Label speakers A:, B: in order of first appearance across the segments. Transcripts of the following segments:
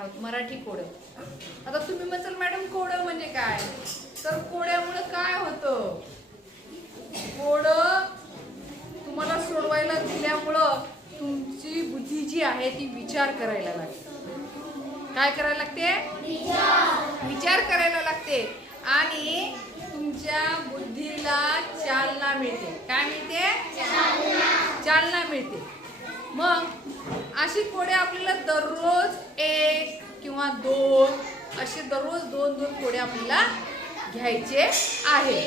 A: आहोत मराठी कोड. आता तुम्ही म्हणसाल मॅडम कोड म्हणजे काय? तर कोड्यामुळे काय होतं? कोड तुम्हाला सोडवायला दिल्यामुळं तुमची बुद्धी जी आहे ती विचार करायला लागते. काय करायला लागते? विचार करायला लागते. आणि तुमच्या बुद्धीला चालना मिळते. काय मिळते? चालना. मिळते. मग अशी कोडे आपल्याला दररोज एक किंवा दोन असे दररोज दोन दोन कोडे आपल्याला घ्यायचे आहे.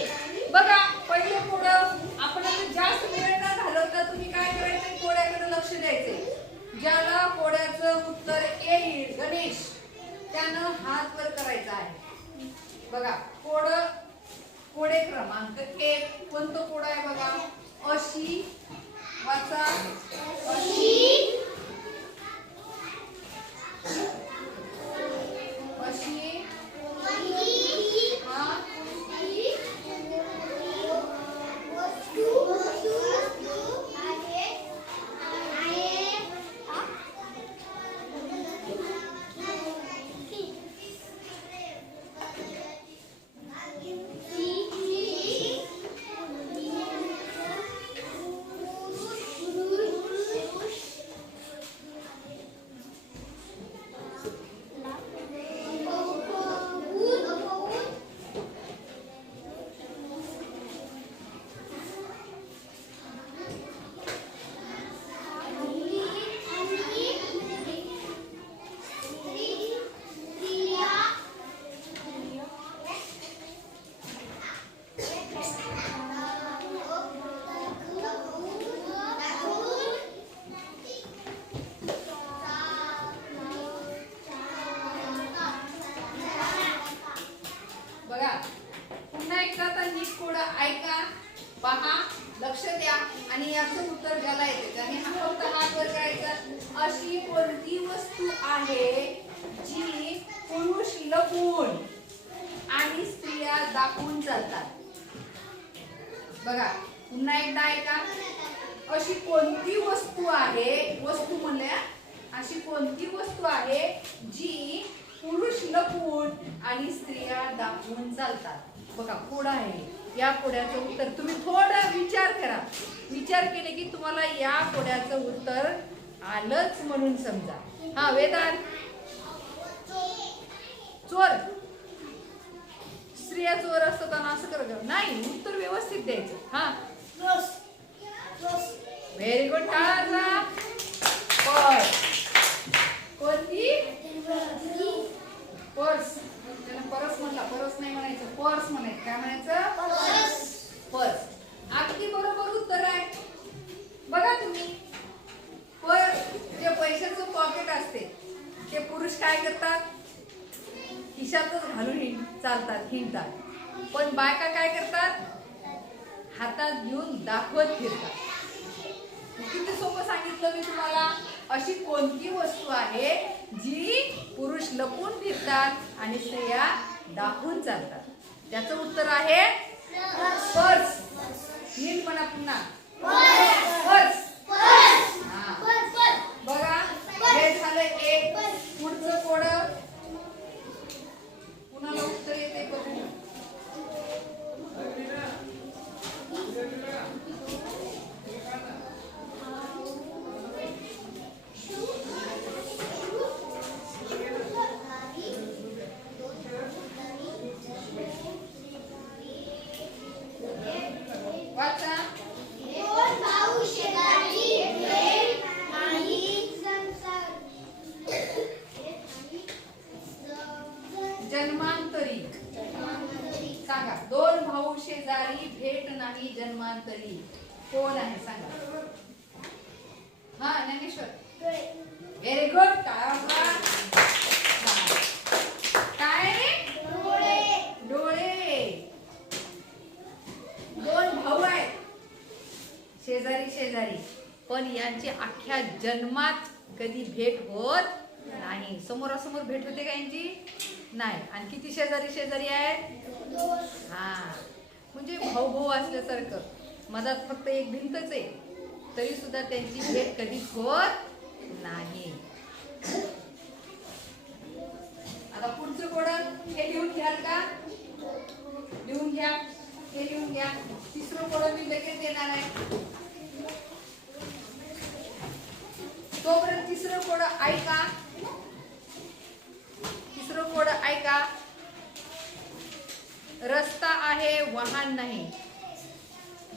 A: बघा पहिले कोड आपण जास्त वेळ न घालवता तुम्ही काय करायचं? कोड्याकडे लक्ष द्यायचे. ज्याला कोड्याचं उत्तर येईल गणेश त्यानं हात वर करायचा आहे. बघा कोड कोडे क्रमांक एक. कोणतं कोड आहे बघा? अशी वाचा अशी. पुरुष आणि स्त्रिया दाखवून चालतात. बघा पुन्हा एकदा ऐका. अशी कोणती वस्तू आहे वस्तू म्हणल्या अशी कोणती वस्तू आहे जी पुरुष लपून आणि स्त्रिया दाखवून चालतात. बघा कोड आहे. या पोड्याचं उत्तर तुम्ही थोडा विचार करा. विचार केले की तुम्हाला या पोड्याचं उत्तर आलंच म्हणून समजा. हा वेदांत. चोर स्त्रिया चोर असताना असं करत नाही उत्तर व्यवस्थित द्यायचं. हा. व्हेरी गुड टाळा पर्स कोणती पर्स त्याला परस म्हणला परस नाही म्हणायचं पर्स म्हणायचं काय म्हणायचं पर्स अगदी बरोबर उत्तर आहे बघा तुम्ही पर्स जे पैशाचं पॉकेट असते ते पुरुष काय करतात खिशातच घालून हिंड हिंडतात पण बायका काय करतात? हातात घेऊन दाखवत फिरतात. किती सोपं सांगितलं मी तुम्हाला. अशी कोणती वस्तू आहे जी पुरुष लपून फिरतात आणि स्त्रिया दाखवून चालतात? त्याचं उत्तर आहे पर्स. नीट म्हणा पुन्हा. पर्स. कोण आहे सांगा. हा ज्ञानेश्वर. व्हेरी गुड काय रे डोळे. दोन भाऊ आहेत. शेजारी शेजारी. पण यांची अख्ख्या जन्मात कधी भेट होत नाही. समोरासमोर भेट होते का यांची? नाही. आणि किती शेजारी शेजारी आहेत? हा. म्हणजे भाऊ भाऊ असल्यासारखं. मधात फक्त एक भिंतच आहे. तरी सुद्धा त्यांची भेट कधी होत नाही. आता पुढचं कोड हे लिहून घ्याल का? लिहून घ्या. हे लिहून घ्या. तिसरं कोड मी लगेच येणार आहे. तोपर्यंत तिसरं कोड ऐका. तिसरं कोड ऐका. रस्ता आहे वाहन नाही.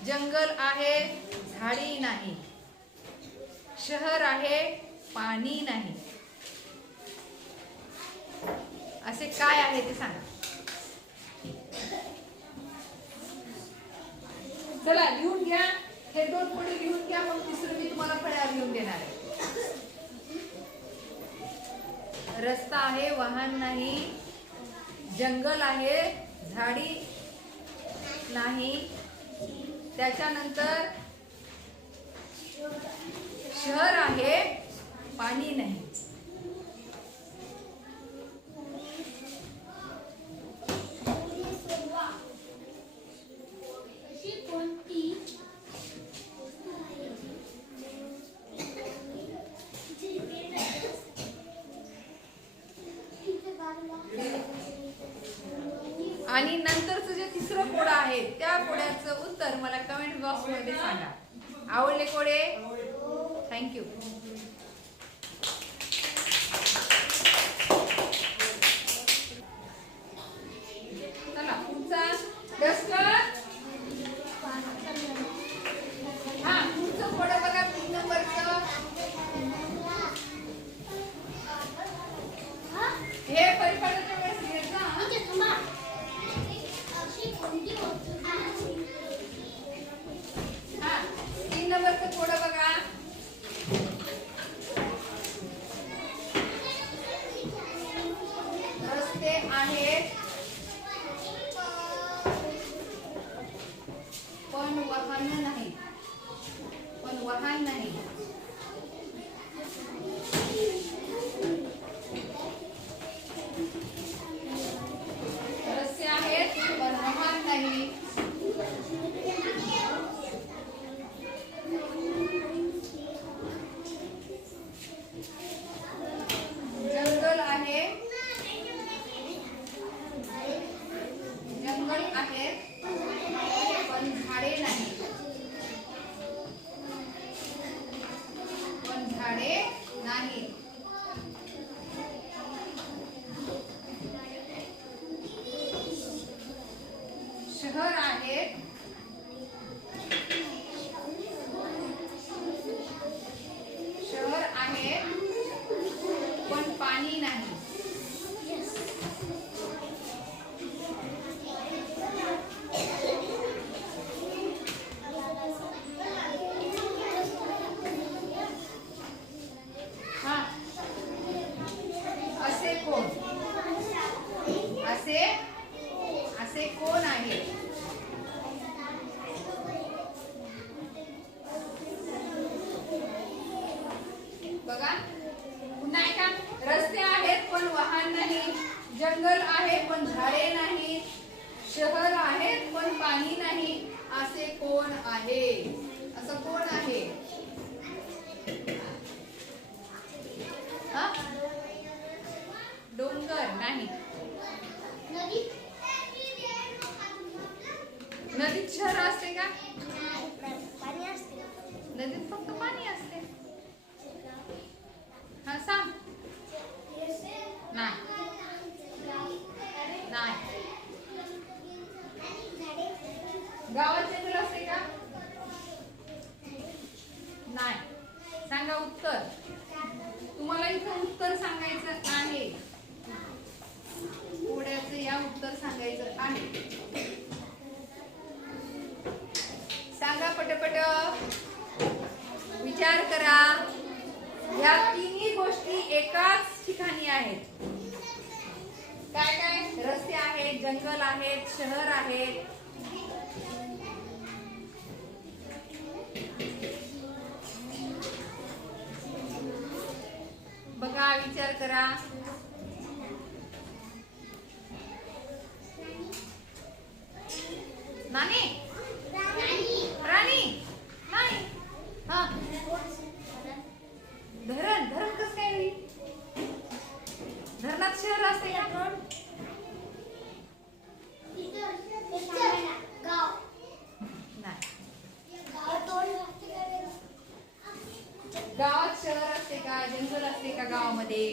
A: जंगल आहे झाडी नाही. शहर आहे पाणी नाही. असे काय आहे ते सांगा. चला लिहून घ्या. हे दोन पुढे लिहून घ्या मग तिसरं मी तुम्हाला फळ्यावर लिहून देणार आहे. रस्ता आहे वाहन नाही. जंगल आहे झाडी नाही. त्याच्यानंतर शहर आहे पाणी नाही. असे कोण आहे बघा पुन्हा ऐका रस्ते आहेत पण वाहन नाही जंगल आहे पण झाडे नाही शहर आहेत पण पाणी नाही असे कोण आहे असं कोण आहे हा? डोंगर नाही
B: नदी
A: नदीत शहर असते का
B: पाणी असते
A: नदीत फक्त पाणी असते हा सांग नाही नाही गावात जंगल असते का? नाही. सांगा उत्तर. तुम्हाला इथं उत्तर सांगायचं आहे. कोड्याचं या उत्तर सांगायचं आहे. सांगा पटपट. विचार करा. या तिन्ही गोष्टी एकाच ठिकाणी आहेत. काय काय? रस्ते आहेत जंगल आहेत शहर आहेत. बघा विचार करा? नानी चंचल असते का गावामध्ये?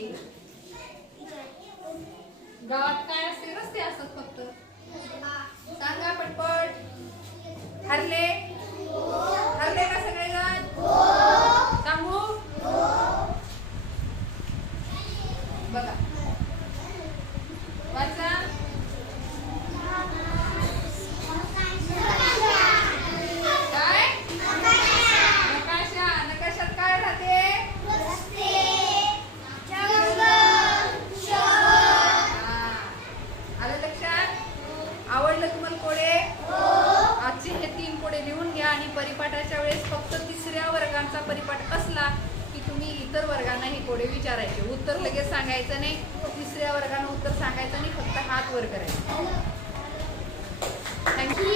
A: गावात काय असते? रस्ते असत फक्त. सांगा पटपट. हरले. आवडलं तुम्हाला कोडे? आजचे हे तीन कोडे लिहून घ्या आणि परिपाठाच्या वेळेस फक्त तिसऱ्या वर्गांचा परिपाठ असला की तुम्ही इतर वर्गांना हे कोडे विचारायचे. उत्तर लगेच सांगायचं नाही तिसऱ्या वर्गांना उत्तर सांगायचं नाही फक्त हात वर करायचं. थँक्यू